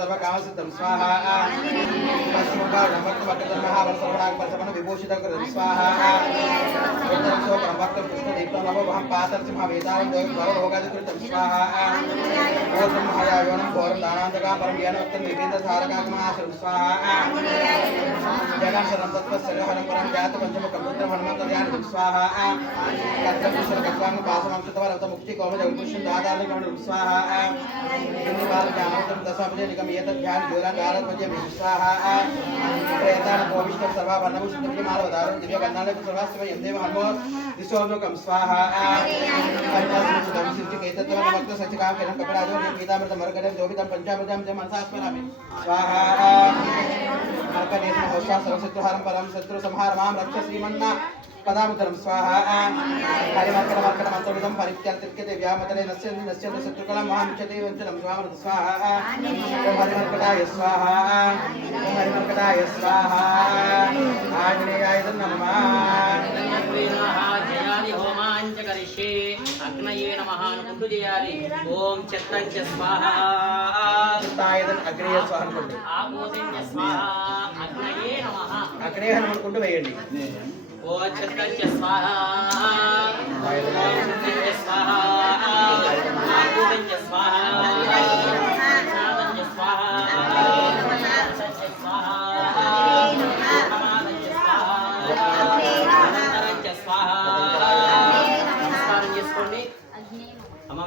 సర్వకామసిద్ధం. స్వాహ. పశ్చిమకాళమక్తమకర్మహావరసర్వణాగపరసమన విభూషితకృతం. స్వాహ. ఉత్తరం భక్తం కృష్ణదీప్తం నవోహం పాతర్సింహ వేదాలం భవరోగాదికృతం స్వాహ. ఓం మహాయాయోనం ఘోరం దానాంతకా పరం యేనోక్తం వివేద ధారకాగమాశ్రం స్వాహ. जगाशरं तत्त्वस्य हरपरं जातपञ्चमुखं रुद्रं हनुमन्तध्यानं स्वाहा। कर्तव्यसरकत्वाङ्गपासमंशतवरवतमुक्तिकौमजगपुष्यं दादादिगमनं स्वाहा। हिन्दुबालज्ञानोत्तरं दशाभुजनिगम एतद्ध्यानज्योरादारभजं स्वाहा। प्रेतानकोविष्णं सर्वाभरणभूषितमालवदारं दिव्यगन्धानकं सर्वास्मयं देव हनुमो दिशोलोकं स्वाहा। हरिदासं सृष्टिकेतत्वनमक्त सचिकाकरं कपिराजो गीतामृतमर्गणं जोभितं पञ्चामृतं च मनसास्मरामि। स्वाहा। अर्कनेन होषा గంధాల సర్వాస్వ యందేవ హనుమో విశ్వలోకం స్వాహ హరిదాసం సుధం సిద్ధి కేతత్వ భక్త సచికాం కిరణ్ కపిరాజో గీతామృత మరగడం జోబితం పంచామృతం జ మనసాస్మరామి స్వాహ మర్కనేత హోషా సర్వశత్రుహారం పరం శత్రు సంహార మాం రక్ష శ్రీమన్న పదాముతరం స్వాహ. హరిమర్కట మర్కట మంత్రమిదం పరిత్యర్తిక్యతే వ్యామతలే నశ్య నశ్యంత శత్రుకలం మహాముచ్యతే వంచనం స్వామృత స్వాహ హరిమర్కటాయ స్వాహ హరిమర్కటాయ స్వాహ ఆంజనేయాయ నమః జయాలి హోమాంచ కరిష్యే అగ్నయే నమః అనుకుంటూ చేయాలి. ఓం చెత్తంచ స్వాహ. అగ్నేయ స్వాహ అనుకోండి ఆమోదంచ స్వాహ. అగ్నయే నమః. అగ్నేయ అనుకుంటూ వేయండి. ఓం చెత్తంచ స్వాహ. ఓం చెత్తంచ స్వాహ.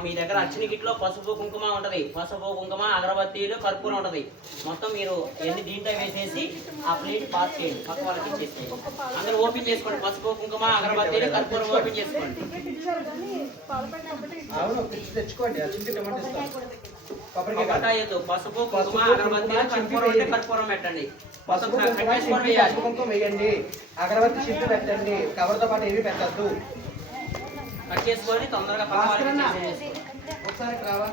మీ దగ్గర అర్చన కిట్లో పసుపు కుంకుమ ఉంటది. పసుపు కుంకుమ అగరబత్తీలు కర్పూరం ఉంటది. మొత్తం మీరు ఎన్ని దీంట్లో వేసేసి ఆ ప్లేట్ పాస్ చేయండి. పక్క వాళ్ళకి ఇచ్చేసి అందరూ ఓపెన్ చేసుకోండి. పసుపు కుంకుమ అగరబత్తీలు కర్పూరం ఓపెన్ చేసుకోండి. పసుపు కుంకుమ అగరబత్తీలు కుంకుమ, కర్పూరం ఉంటే కర్పూరం పెట్టండి. పసుపు కుంకుమ వేయండి. అగరబత్తి చింపి పెట్టండి. కవర్తో పాటు ఏవి పెట్టద్దు. కట్ చేసుకొని తొందరగా. ఒకసారి రావా?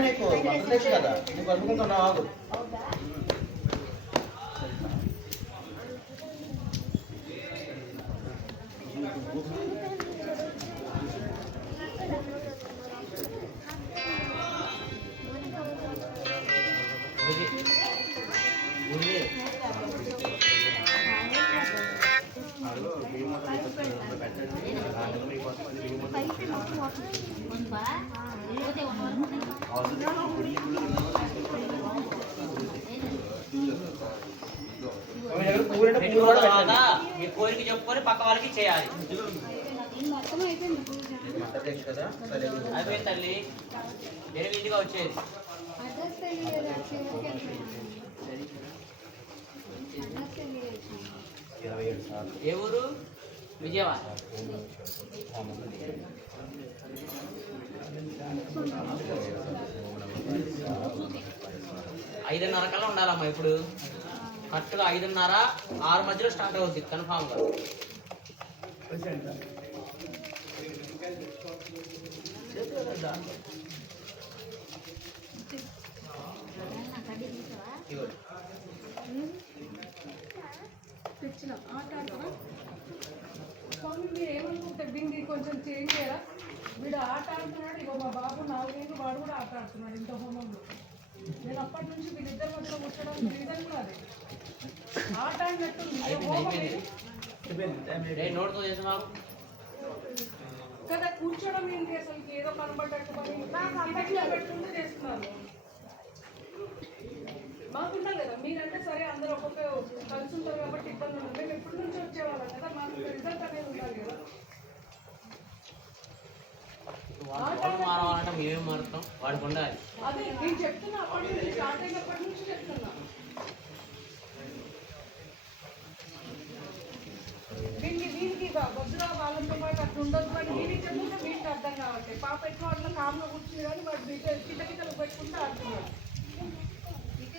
నీకు కదా. నీకు అనుకుంటున్నావు మీ కోరిక చెప్పుకొని పక్క వాళ్ళకి చేయాలి అయిపోయింది తల్లి ఎనిమిదిగా వచ్చేది ఇరవై ఏ ఊరు విజయవాడ. ఐదున్నర కల్లా ఉండాలమ్మా ఇప్పుడు. కరెక్ట్గా ఐదున్నర ఆరు మధ్యలో స్టార్ట్ అవుతుంది కన్ఫామ్గా ఇవ్వండి తెచ్చిన. ఆట ఆడతారా స్వామి మీరు ఏమనుకుంటే దీన్ని కొంచెం చేంజ్ చేయరా? వీడు ఆట ఆడుతున్నాడు ఇగో మా బాబు నాలుగేళ్ళు వాడు కూడా ఆట ఆడుతున్నాడు ఇంత హోమంలో. నేను అప్పటి నుంచి వీళ్ళిద్దరి మధ్యలో కూర్చోడానికి రీజన్ కూడా అదే. ఆట చేసినావు? కదా కూర్చోడం ఏంటి అసలు ఏదో కనబడ్డట్టు పని. పెట్టుకుంటూ చేస్తున్నారు మాకుంటారు కదా అందరూ ఒక్కొక్క కలిసి ఉంటారు కాబట్టి ఇబ్బంది ఉండదు. మేము ఎప్పటి నుంచి వచ్చేవాళ్ళం కదా మాకు రిజల్ట్ అనేది ఉండాలి కదా. వాడు మారవాలంటే మేమేం మారుతాం? వాడికి ఉండాలి. అదే నేను చెప్తున్నా అప్పటి నుంచి స్టార్ట్ అయినప్పటి నుంచి చెప్తున్నా. వీనికి వీనికి వజ్ర వాళ్ళతో పాటు అట్లా ఉండదు అని వీడికి చెప్తుంటే వీడికి అర్థం కావట్లేదు. పాప ఎట్లా అట్లా కామ్లో కూర్చుని కానీ వాడు కింద కిందలు పెట్టుకుంటే ఆడుతున్నాడు